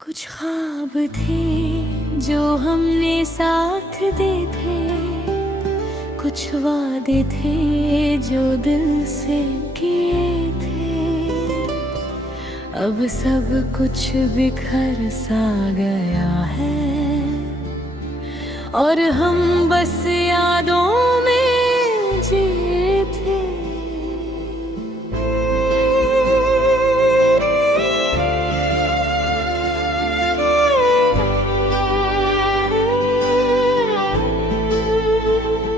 कुछ ख्वाब थे जो हमने साथ दे थे, कुछ वादे थे जो दिल से किए थे। अब सब कुछ बिखर सा गया है और हम बस यादों में जिए थे।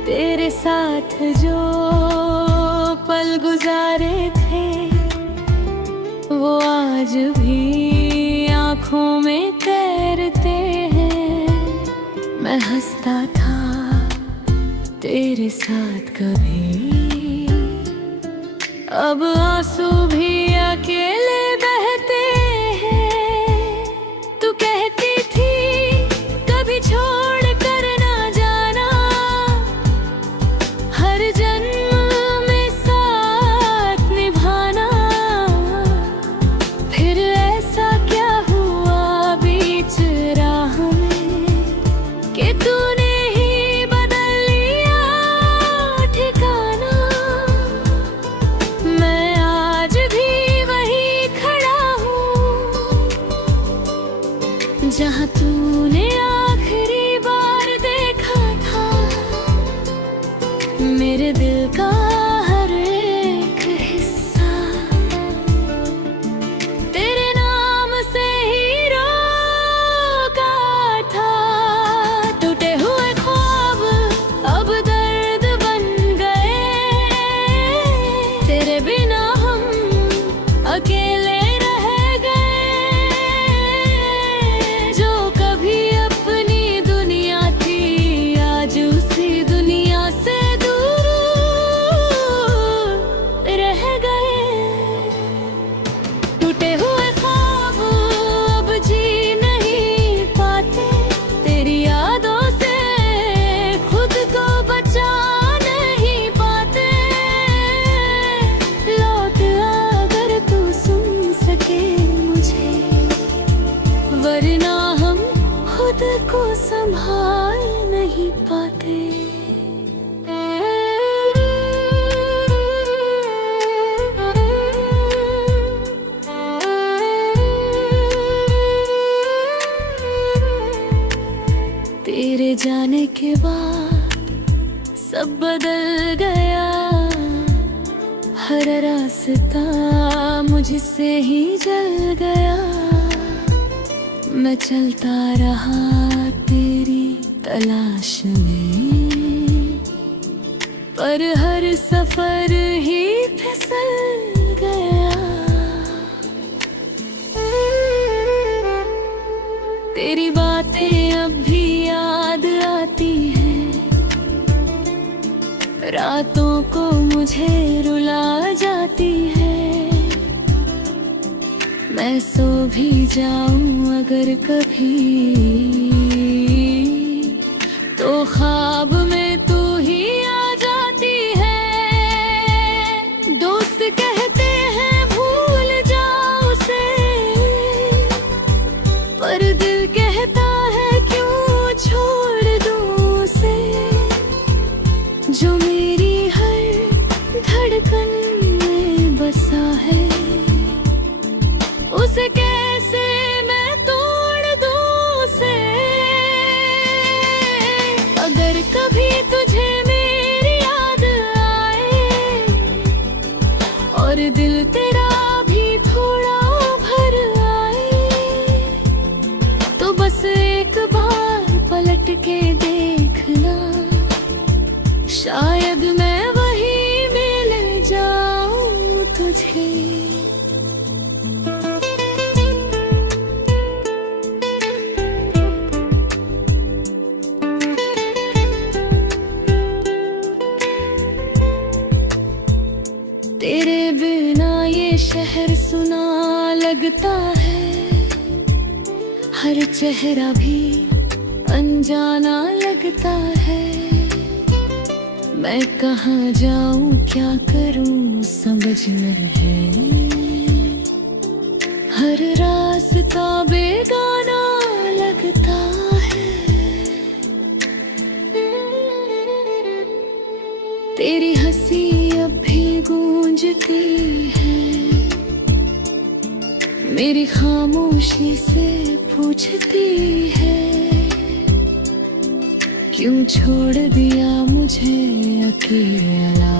तेरे साथ जो पल गुजारे थे वो आज भी आँखों में तैरते हैं। मैं हंसता था तेरे साथ कभी, अब आंसू भी अकेले बहते हैं। तू कहती थी कभी छोड़ कर ना जाना, हर जन्म में साथ निभाना। फिर ऐसा क्या हुआ बीच राह में कि तूने ही बदल लिया ठिकाना। मैं आज भी वही खड़ा हूँ जहाँ तूने आखिरी बार देखा था। मेरे दिल का हर एक हिस्सा तेरे नाम से ही रोका था। टूटे हुए ख्वाब अब दर्द बन गए, तेरे बिना हम अकेले रह गए। जो कभी अपनी दुनिया थी आज उसी दुनिया से दूर रह गए। टूटे हुए ख्वाब अब जी नहीं पाते, तेरी यादों से खुद को बचा नहीं पाते। लौट आ अगर तू सुन सके मुझे, वरना हम खुद को संभाल नहीं पाते। तेरे जाने के बाद सब बदल गया, हर रास्ता मुझसे ही जल गया। मैं चलता रहा तेरी तलाश में, पर हर सफर ही फिसल गया। तेरी बातें अब भी याद आती हैं, रातों को मुझे रुला जाती है। मैं सो भी जाऊं अगर कभी तो ख्वाब में तू ही आ जाती है। दोस्त कहते हैं भूल जाओ उसे, पर दिल कहता है क्यों छोड़ दूं उसे। जो मेरी हर धड़कन में बसा है उसे कैसे मैं तोड़ दूं उसे। अगर कभी तुझे मेरी याद आए और दिल तेरा भी थोड़ा भर आए, तो बस एक बार पलट के देखना, शायद मैं वहीं मिल जाऊं तुझे। तेरे बिना ये शहर सुना लगता है, हर चेहरा भी अनजाना लगता है। मैं कहाँ जाऊं क्या करूं समझ नहीं है, हर रास्ता बेगाना पूछती है, मेरी खामोशी से पूछती है, क्यों छोड़ दिया मुझे अकेला।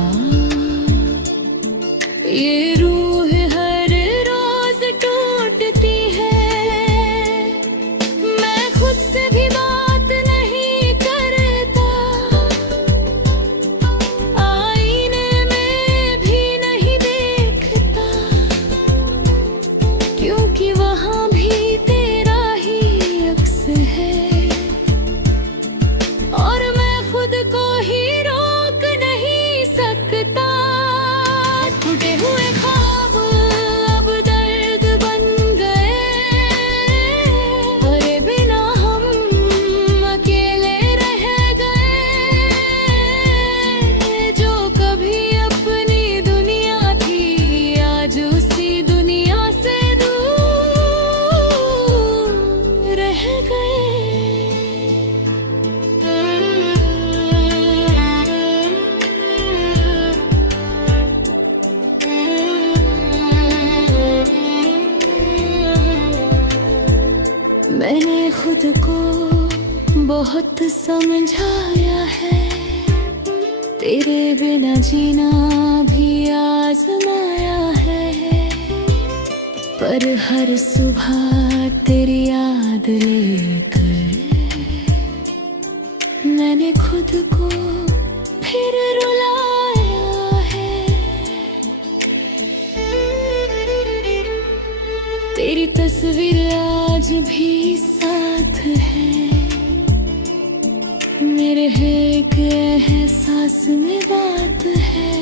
ये रूह हर रोज टूटती है, मैं खुद से भी बात नहीं करता, आईने में भी नहीं देखता, क्योंकि वहाँ भी तेरा ही अक्स है, और मैं खुद को ही रोक नहीं सकता। टूटे हुए ख्वाब अब दर्द बन गए, तेरे बिना हम अकेले रह गए। जो कभी अपनी दुनिया थी, आज उसी दुनिया से दूर रह गए। मैंने खुद को बहुत समझाया है, तेरे बिना जीना भी आजमाया है, पर हर सुबह तेरी याद लेकर मैंने खुद को फिर रुलाया है। तेरी तस्वीर आज भी साथ है, मेरे है एक एहसास में बात है,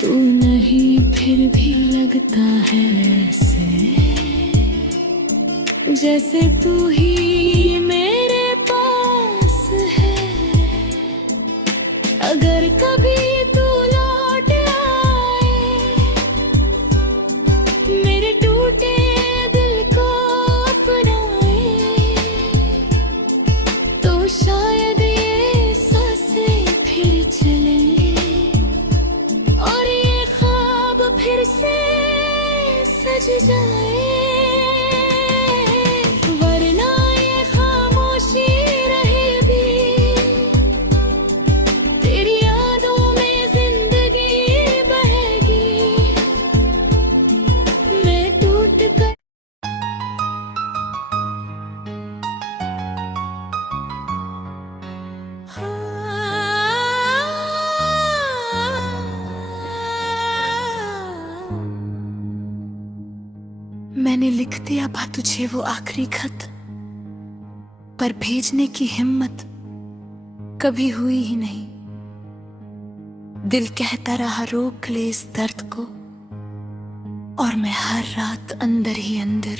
तू नहीं फिर भी लगता है ऐसे, जैसे तू ही मेरे पास है। अगर कभी तू लौट आए, मेरे टूटे दिल को अपनाए, तो शायद ये सांसें फिर चले, और ये ख्वाब फिर से सज जाए। वरना ये खामोशी रहेगी, तेरी यादों में जिंदगी बहेगी। मैं टूट कर मैंने लिख दिया बा तुझे वो आखिरी खत, पर भेजने की हिम्मत कभी हुई ही नहीं। दिल कहता रहा रोक ले इस दर्द को, और मैं हर रात अंदर ही अंदर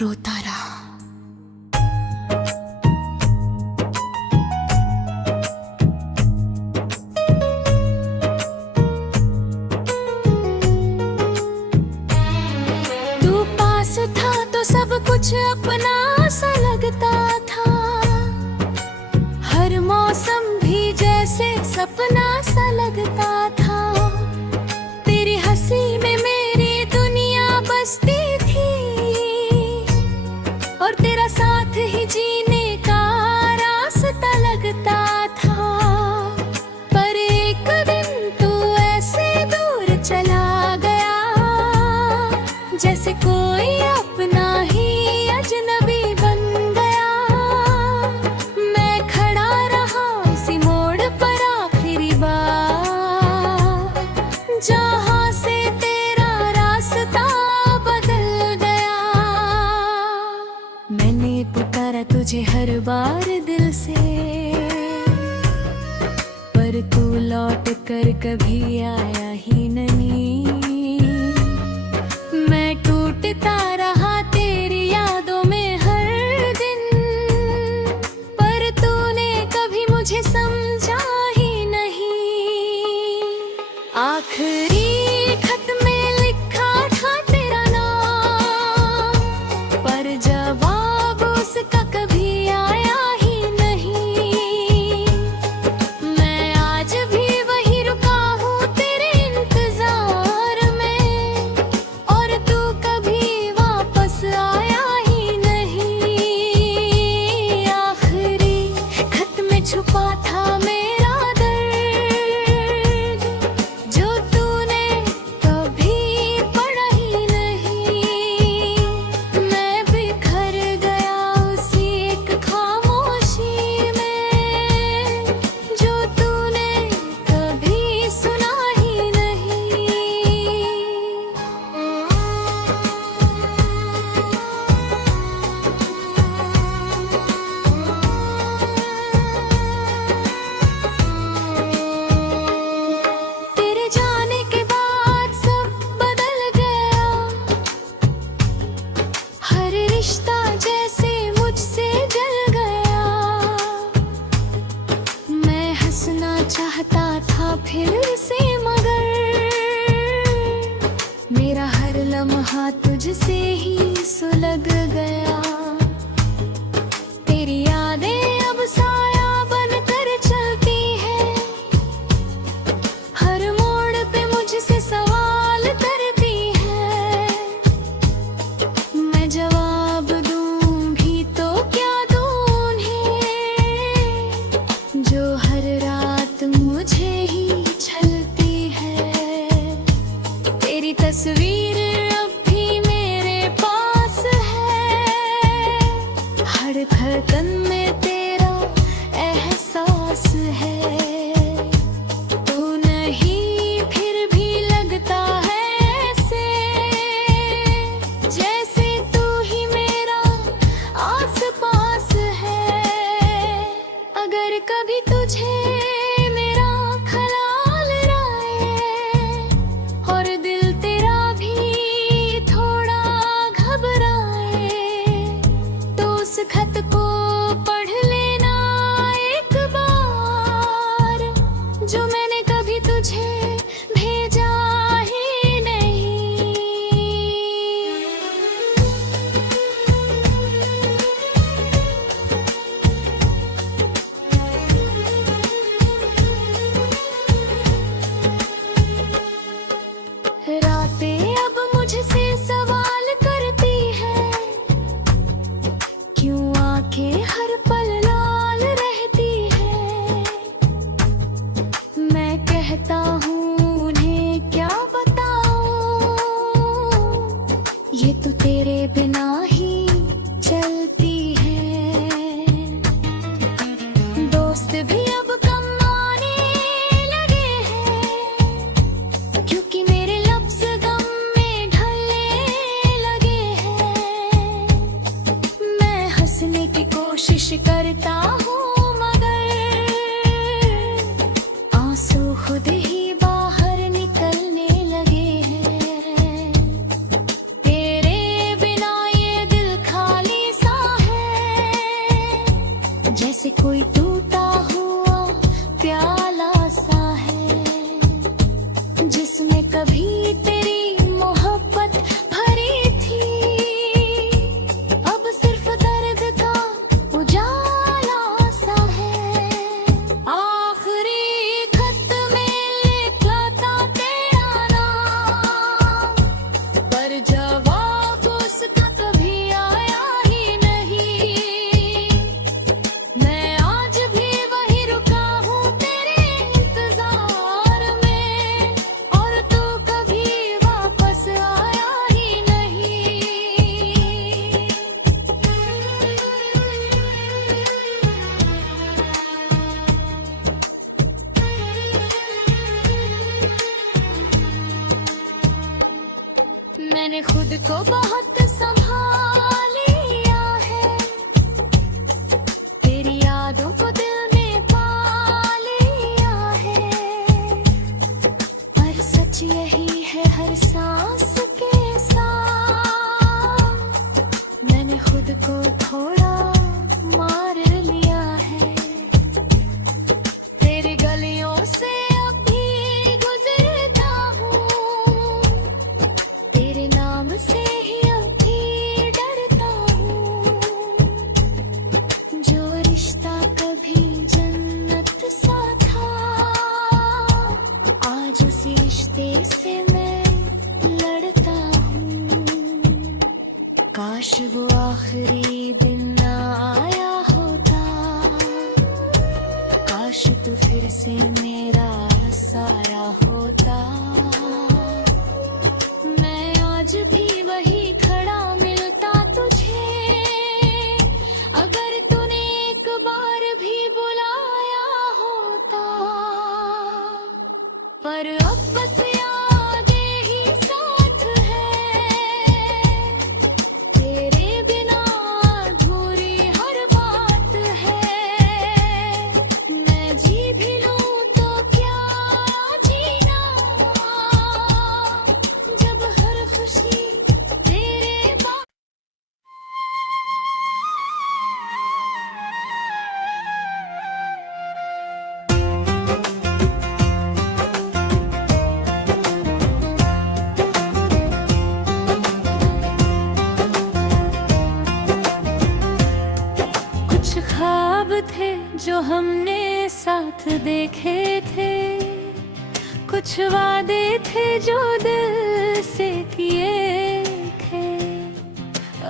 रोता रहा। तू पास था तो सब कुछ अपना सा लगता था, हर मौसम भी जैसे सपना सा लगता था। तेरी हंसी में मेरी दुनिया बसती थी, और तेरा साथ ही जीने का रास्ता लगता था। पर एक दिन तू ऐसे दूर चला गया, जैसे कोई अपना ही अजनबी बन गया। मैं खड़ा रहा उसी मोड़ पर आखिरी बार, जहाँ से तेरा रास्ता बदल गया। मैंने पुकारा तुझे हर बार दिल से, पर तू लौट कर कभी आया ही नहीं। मैं टूटता रहा तेरी यादों में हर दिन, पर तूने कभी मुझे समझा ही नहीं। आखिरी खत में लिखा था तेरा नाम, पर जवाब उसका कभी आया ही नहीं। मैं आज भी वही रुका हूँ तेरे मुझसे ही सुलग गया। तेरी यादें अब साया बनकर चलती है, हर मोड़ पे मुझसे सवाल करती है। मैं जवाब दूं भी तो क्या दूं उन्हें, जो हर रात मुझे ही छलती है। तेरी तस्वीर अब भी मेरे पास है, हर धड़कन में तेरा एहसास है। तू नहीं फिर भी लगता है ऐसे, जैसे तू ही मेरा आस पास है। अगर कभी तुझे मेरा ख्याल आए और दिल तेरा भी थोड़ा घबराए, तो उस खत को पढ़ लेना एक बार, जो मैंने कभी तुझे भेजा ही नहीं। रातें अब मुझसे सवाल करती है, क्यों आंखें हर पल लाल रहती है। मैं कहता हूँ उन्हें क्या बताऊं, ये तो तेरे बिना ही चलती है। दोस्त भी अब कम आने लगे हैं, क्योंकि मेरे लफ्ज़ गम में ढलने लगे हैं। मैं हंसने की कोशिश करता हूँ, मगर आंसू खुद ही बाहर निकलने लगे हैं। तेरे बिना ये दिल खाली सा है, जैसे कोई टूटा हुआ प्याला सा है, जिसमें कभी तेरी मोहब्बत भरी थी। अब सिर्फ दर्द का उजाला सा है। आखिरी खत में लिखा था तेरा नाम, पर जवाब उसका कभी आया ही नहीं। मैं आज भी वही रुका हूँ तेरे इंतजार में, और तू कभी वापस आया ही नहीं। मैंने खुद को बहुत संभाल लिया है, तेरी यादों को दिल में पा लिया है। पर सच यही है हर सांस के साथ, मैंने खुद को थोड़ा मार लिया है। तेरी गलियों से अब भी गुजरता हूँ, तेरे नाम से ही अब भी डरता हूँ। जो रिश्ता कभी जन्नत सा था, आज उसी रिश्ते से मैं लड़ता हूँ। काश वो आखिरी दिन ना आया होता, काश तू फिर से मेरा सारा होता। मैं आज भी वही खड़ा मिलता तुझे, अगर तूने एक बार भी बुलाया होता। पर अब बस यादें ही साथ है, तेरे बिना अधूरी हर बात है। मैं जी भी लूं तो क्या जीना, जब हर खुशी तेरे जो हमने साथ देखे थे, कुछ वादे थे जो दिल से किए थे,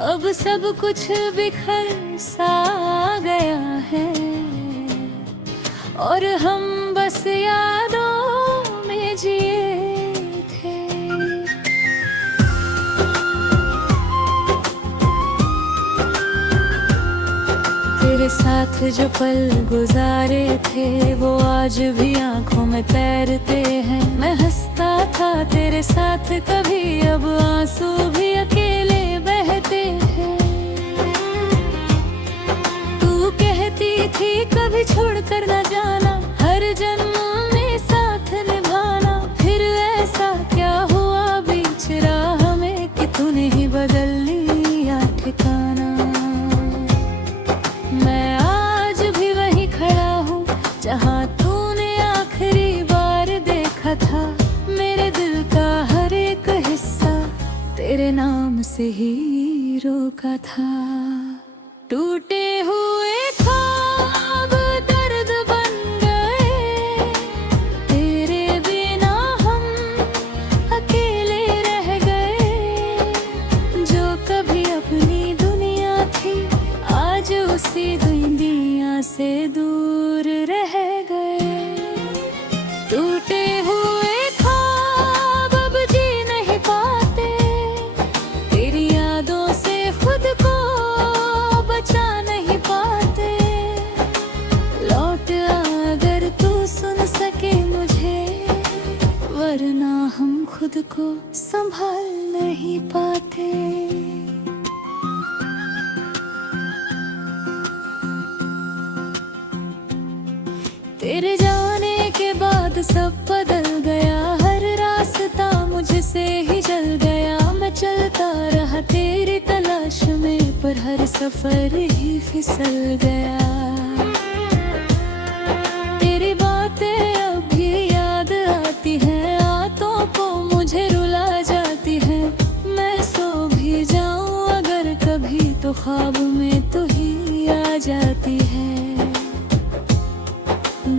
अब सब कुछ बिखर सा गया है और हम बस यादों में जिए थे। तेरे साथ जो पल गुजारे थे वो आज भी आंखों में तैरते हैं। मैं हंसता था तेरे साथ कभी, अब आंसू भी अकेले बहते हैं। तू कहती थी कभी छोड़कर न जाना, हर जन्म में साथ निभाना, फिर ऐसा क्या हुआ बीच राह में कि तूने ही बदल लिया ठिकाना। मैं आज भी वहीं खड़ा हूँ जहाँ तूने आखिरी बार देखा था। मेरे दिल का हर एक हिस्सा तेरे नाम से ही रोका था। टूटे हुए ख्वाब दर्द बन गए, तेरे बिना हम अकेले रह गए। जो कभी अपनी दुनिया थी आज उसी दुनिया से दूर रह गए। टूटे हुए ख्वाब अब जी नहीं पाते, तेरी यादों से खुद को बचा नहीं पाते। लौट आ अगर तू सुन सके मुझे, वरना हम खुद को संभाल नहीं पाते। तेरे जाने के बाद सब बदल गया, हर रास्ता मुझसे ही जल गया। मैं चलता रहा तेरी तलाश में, पर हर सफर ही फिसल गया। तेरी बातें अब भी याद आती हैं, आतों को मुझे रुला जाती है। मैं सो भी जाऊं अगर कभी तो ख्वाब में तू ही आ जाती है।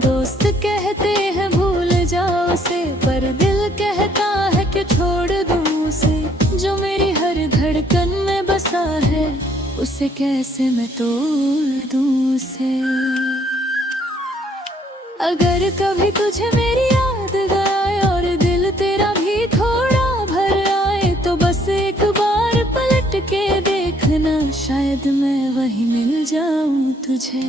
दोस्त कहते हैं भूल जाओ उसे, पर दिल कहता है कि छोड़ दूं उसे। जो मेरी हर धड़कन में बसा है, उसे कैसे मैं तोड़ दूं उसे। अगर कभी तुझे मेरी याद आए और दिल तेरा भी थोड़ा भर आए, तो बस एक बार पलट के देखना, शायद मैं वहीं मिल जाऊं तुझे।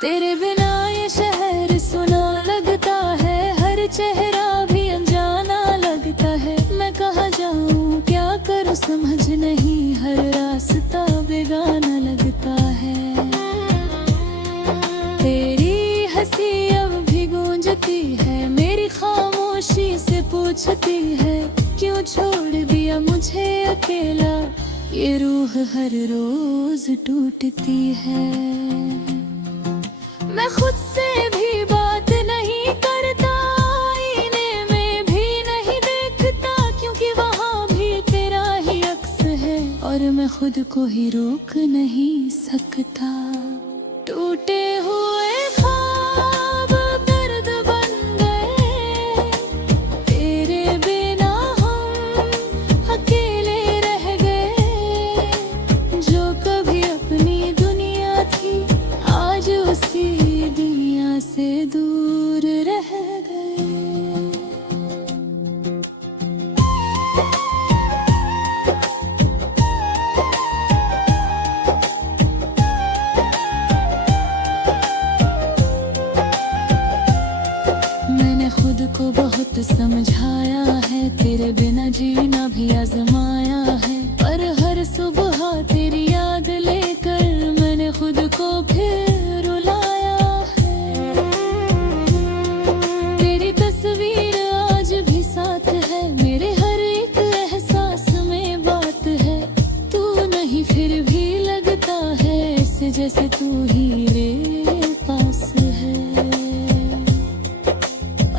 तेरे बिना ये शहर सुना लगता है, हर चेहरा भी अनजाना लगता है। मैं कहाँ जाऊँ क्या करूँ समझ नहीं, हर रास्ता बेगाना लगता है। तेरी हंसी अब भी गूंजती है, मेरी खामोशी से पूछती है, क्यों छोड़ दिया मुझे अकेला। ये रूह हर रोज टूटती है। मैं खुद से भी बात नहीं करता, आईने में भी नहीं देखता, क्योंकि वहाँ भी तेरा ही अक्स है और मैं खुद को ही रोक नहीं सकता। टूटे हुए ख्वाब दर्द बन गए, तेरे बिना हम अकेले रह गए। जो कभी अपनी दुनिया थी आज उसी दुनिया से दूर रह गए। मैंने खुद को बहुत समझाया है, तेरे बिना जीना भी आजमाया है, पर हर सुबह तेरी याद लेकर मैंने खुद को फिर रुलाया है। तेरी तस्वीर आज भी साथ है, मेरे हर एक एहसास में बात है। तू नहीं फिर भी लगता है ऐसे जैसे तू ही मेरे पास है।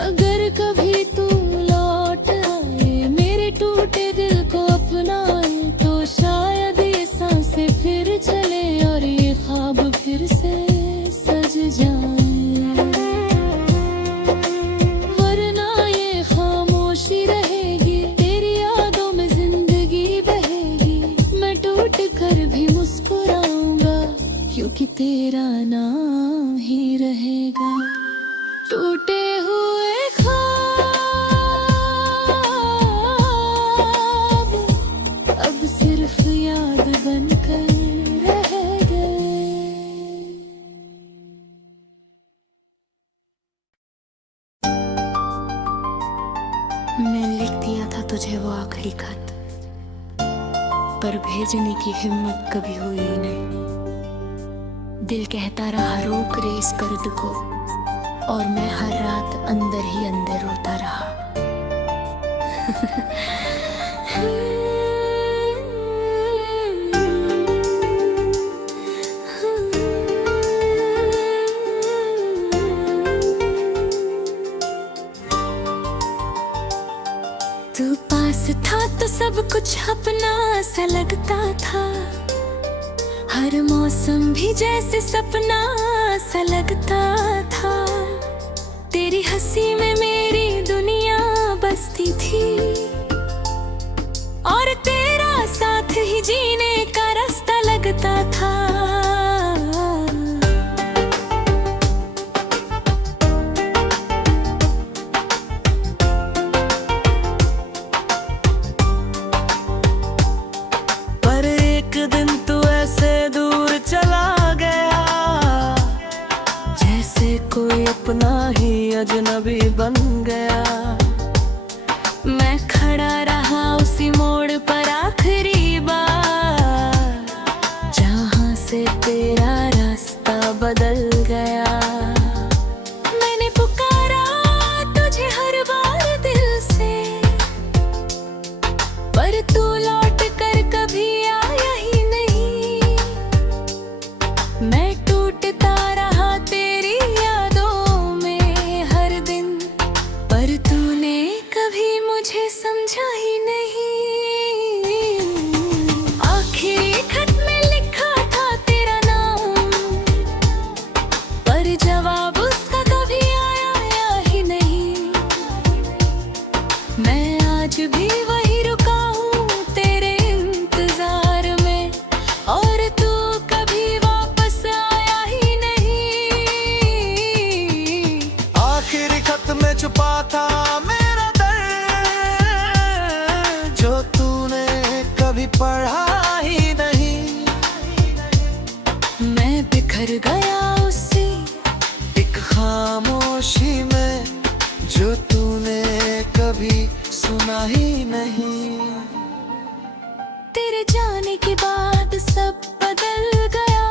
अगर कभी तू लौट आए, मेरे टूटे दिल को अपनाए, तो शायद ये सांसें फिर चले और ये ख्वाब फिर से कि तेरा नाम ही रहेगा। टूटे हुए ख्वाब अब सिर्फ याद बनकर रह गए। मैं लिख दिया था तुझे वो आखिरी खत, पर भेजने की हिम्मत कभी हुई ही नहीं। दिल कहता रहा रोक रे इस कर्द को, और मैं हर रात अंदर ही अंदर रोता रहा। तू पास था तो सब कुछ अपना सा लगता था, हर मौसम भी जैसे सपना सा लगता था। तेरी हंसी में मेरी दुनिया बसती थी, और तेरा साथ ही जीने का रास्ता लगता था। पर एक दिन तू ऐसे दूर चला गया, जैसे कोई अपना ही अजनबी बन गया। मैं खड़ा रहा उसी मोड़ पर आखिरी बार, जहां से तेरा रास्ता बदल गया। मैंने पुकारा तुझे हर बार दिल से, पर तू लौट कर कभी आया ही नहीं। मैं टूटता रहा तेरी यादों में हर दिन, पर तूने कभी मुझे समझा ही नहीं। आखिरी खत में लिखा था तेरा नाम, पर जवाब उसका कभी आया ही नहीं। मैं आज भी वही रुका हूँ तेरे इंतजार में, और तू कभी वापस आया ही नहीं। आखिरी खत में छुपा था मेरा दर्द, जो तूने कभी पढ़ा ही नहीं। मैं बिखर गया उसी एक खामोशी में, जो तूने कभी सुना ही नहीं। तेरे जाने के बाद सब बदल गया,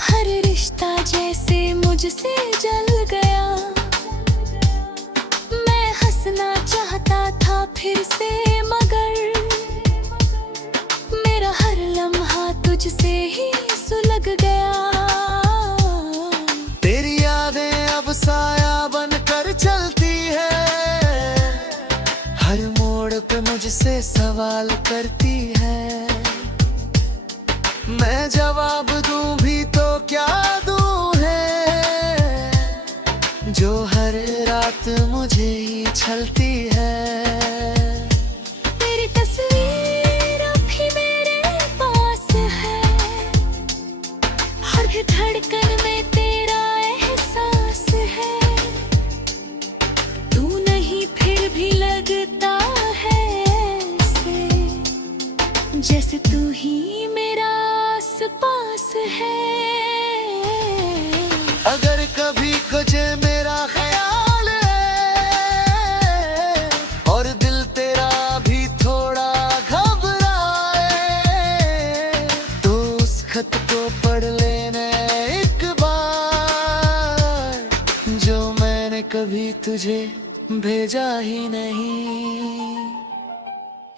हर रिश्ता जैसे मुझसे जल गया। मैं हंसना चाहता था फिर से, मगर मेरा हर लम्हा तुझसे ही सुलग गया। तेरी यादें अब साया बनकर चलती है, हर मोड़ पे मुझसे सवाल करती है। मैं जवाब दूं भी तो क्या दूं है, जो हर रात मुझे ही छलती है। तेरी तस्वीर अब भी मेरे पास है, हर धड़कन में तेरा एहसास है। तू नहीं फिर भी लगता है ऐसे, जैसे तू ही मेरा आस पास है। अगर कभी तुझे मेरा ख्याल है, और दिल तेरा भी थोड़ा घबराए, तो उस खत को पढ़ लेने एक बार, जो मैंने कभी तुझे भेजा ही नहीं।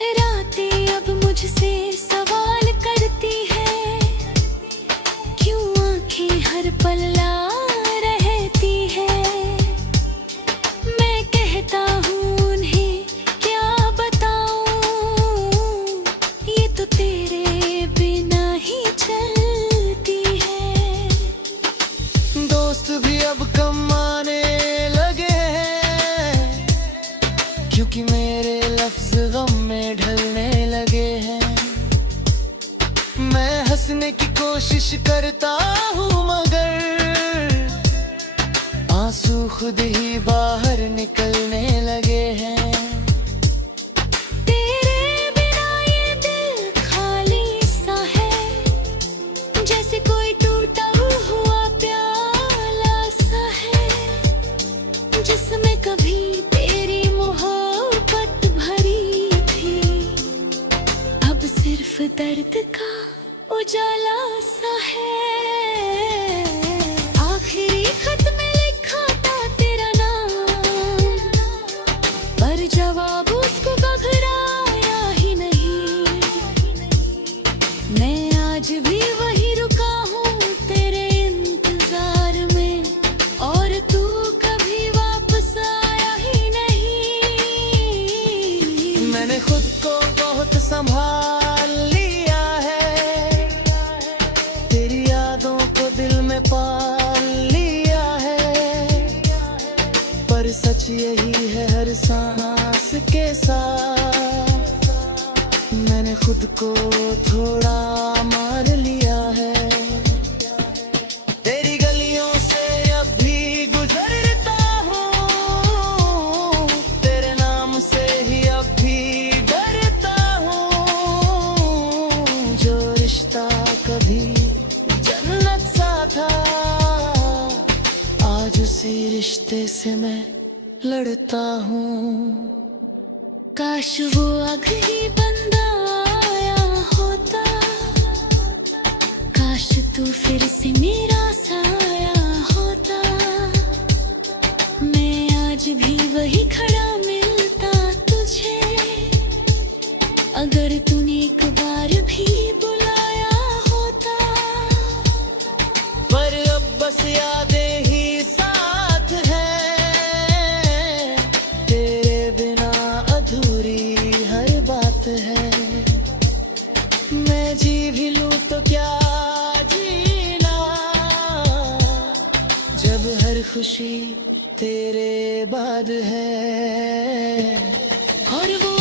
रातें अब मुझसे सवाल करती है, क्यों आंखें हर पल ला रहती है। मैं कहता हूँ उन्हें क्या बताऊँ, ये तो तेरे बिना ही चलती है। दोस्त भी अब कम आने लगे हैं, क्योंकि मेरे लफ्ज गम में ढलने लगे हैं। मैं हंसने की कोशिश करता हूँ मगर आंसू खुद ही बाहर निकलने लगे हैं। तेरे बिना ये दिल खाली सा है, जैसे कोई टूटा हुआ प्याला सा है, जिसमें कभी तेरी मोहब्बत भरी थी, अब सिर्फ दर्द का उजाला सा है। आखिरी खत में लिखा था तेरा नाम, पर जवाब उसको घबराया ही नहीं। मैं आज भी वही रुका हूँ तेरे इंतजार में, और तू कभी वापस आया ही नहीं। मैंने खुद को बहुत संभाल लिया है, तेरी यादों को दिल में पाल लिया है, पर सच यही है हर सांस के साथ मैंने खुद को थोड़ा मार लिया है। तेरी गलियों से अब भी गुजरता हूँ, तेरे नाम से ही अब भी डरता हूँ। जो रिश्ता कभी जन्नत सा था, आज उसी रिश्ते से मैं लड़ता हूँ। काश वो आखिरी बंदा आया होता, काश तू फिर से मेरा साया होता, मैं आज भी वही खड़ा मिलता तुझे, अगर तूने एक बार भी बुलाया होता। पर अब बस यादें ही साथ हैं, तेरे बिना अधूरी हर बात है। मैं जी भी लूं तो क्या जीना, जब हर खुशी तेरे बाद है। और वो